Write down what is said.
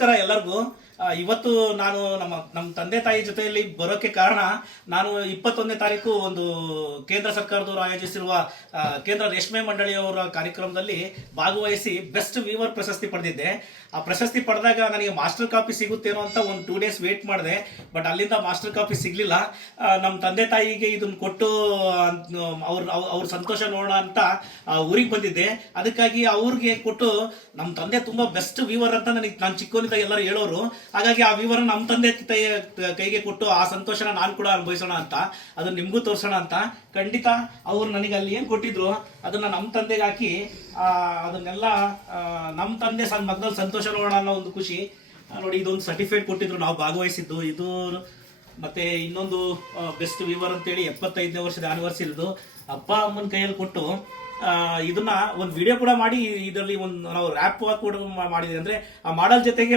ನಮಸ್ಕಾರ ಎಲ್ಲರಿಗೂ. ಇವತ್ತು ನಾನು ನಮ್ಮ ತಂದೆ ತಾಯಿ ಜೊತೆಯಲ್ಲಿ ಬರೋಕೆ ಕಾರಣ, ನಾನು 21ನೇ ತಾರೀಕು ಒಂದು ಕೇಂದ್ರ ಸರ್ಕಾರದವರು ಆಯೋಜಿಸಿರುವ ಕೇಂದ್ರ ರೇಷ್ಮೆ ಮಂಡಳಿಯವರ ಕಾರ್ಯಕ್ರಮದಲ್ಲಿ ಭಾಗವಹಿಸಿ ಬೆಸ್ಟ್ ವೀವರ್ ಪ್ರಶಸ್ತಿ ಪಡೆದಿದ್ದೆ. ಆ ಪ್ರಶಸ್ತಿ ಪಡೆದಾಗ ನನಗೆ ಮಾಸ್ಟರ್ ಕಾಪಿ ಸಿಗುತ್ತೇನೋ ಅಂತ ಒಂದು 2 ಡೇಸ್ ವೇಟ್ ಮಾಡಿದೆ. ಬಟ್ ಅಲ್ಲಿಂದ ಮಾಸ್ಟರ್ ಕಾಪಿ ಸಿಗ್ಲಿಲ್ಲ. ನಮ್ಮ ತಂದೆ ತಾಯಿಗೆ ಇದನ್ನು ಕೊಟ್ಟು ಅವ್ರ ಸಂತೋಷ ನೋಡೋಣ ಅಂತ ಊರಿಗೆ ಬಂದಿದ್ದೆ. ಅದಕ್ಕಾಗಿ ಅವ್ರಿಗೆ ಕೊಟ್ಟು, ನಮ್ಮ ತಂದೆ ತುಂಬಾ ಬೆಸ್ಟ್ ವೀವರ್ ಅಂತ ನಾನು ಚಿಕ್ಕವನಿಂದ ಎಲ್ಲರೂ ಹೇಳೋರು. ಹಾಗಾಗಿ ಆ ವಿವರ ನಮ್ಮ ತಂದೆ ಕೈಗೆ ಕೊಟ್ಟು ಆ ಸಂತೋಷನ ನಾನು ಕೂಡ ಅನುಭವಿಸೋಣ ಅಂತ, ಅದನ್ನ ನಿಮ್ಗೂ ತೋರಿಸೋಣ ಅಂತ. ಖಂಡಿತ ಅವ್ರು ನನಗೆ ಅಲ್ಲಿ ಏನ್ ಕೊಟ್ಟಿದ್ರು ಅದನ್ನ ನಮ್ಮ ತಂದೆಗೆ ಹಾಕಿ ಅದನ್ನೆಲ್ಲ ನಮ್ಮ ತಂದೆ ಮಗದಲ್ಲಿ ಸಂತೋಷ ನೋಡೋಣ ಅನ್ನೋ ಒಂದು ಖುಷಿ. ನೋಡಿ, ಇದೊಂದು ಸರ್ಟಿಫಿಕೇಟ್ ಕೊಟ್ಟಿದ್ರು ನಾವು ಭಾಗವಹಿಸಿದ್ದು. ಇದು ಮತ್ತೆ ಇನ್ನೊಂದು ಬೆಸ್ಟ್ ವಿವರ್ ಅಂತೇಳಿ 75ನೇ ವರ್ಷದ ಆನಿವರ್ಸರಿದು ಅಪ್ಪ ಅಮ್ಮನ ಕೈಯಲ್ಲಿ ಕೊಟ್ಟು, ಇದನ್ನ ಒಂದು ವಿಡಿಯೋ ಕೂಡ ಮಾಡಿ ಇದರಲ್ಲಿ ಒಂದು ನಾವು ರ್ಯಾಪ್ ಕೂಡ ಮಾಡಿದ್ವಿ. ಅಂದ್ರೆ ಆ ಮಾಡಲ್ ಜೊತೆಗೆ